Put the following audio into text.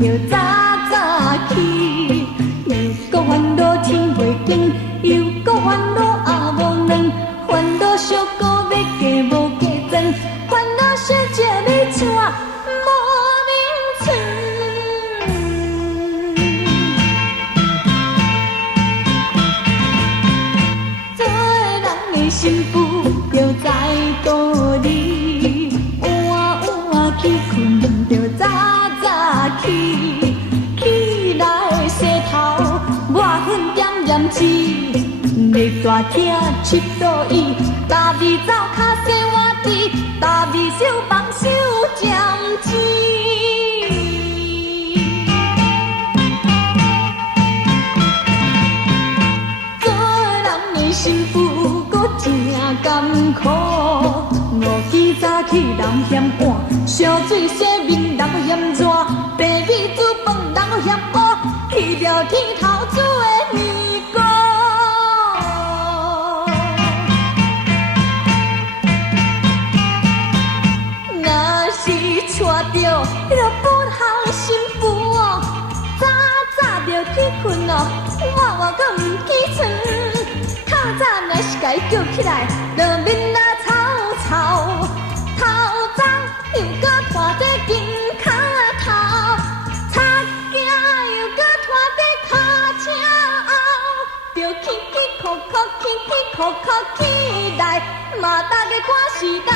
着早早起。又搁烦恼天袂光，又搁烦恼也无卵，烦恼小姑要嫁无嫁妆，烦恼小姐要娶无名村。做人的幸福就在道理，晚晚去困着早早起，起来洗头抹粉点点水，要大听七道伊，大二走脚洗碗池，大二收房收针钱。做人的幸福搁真艰苦，五更早起人嫌寒，烧水洗面人嫌热，白米煮饭人嫌乌，去了天头煮的面糕。若是娶着迄个本行新妇哦，早早就起困哦，晚晚搁毋起床。透早若是甲伊叫起来，就面啊草草。透早又搁拖在肩胛头，擦镜又搁拖在脚车后，就起起哭哭，起起哭哭起来，嘛逐个赶时到。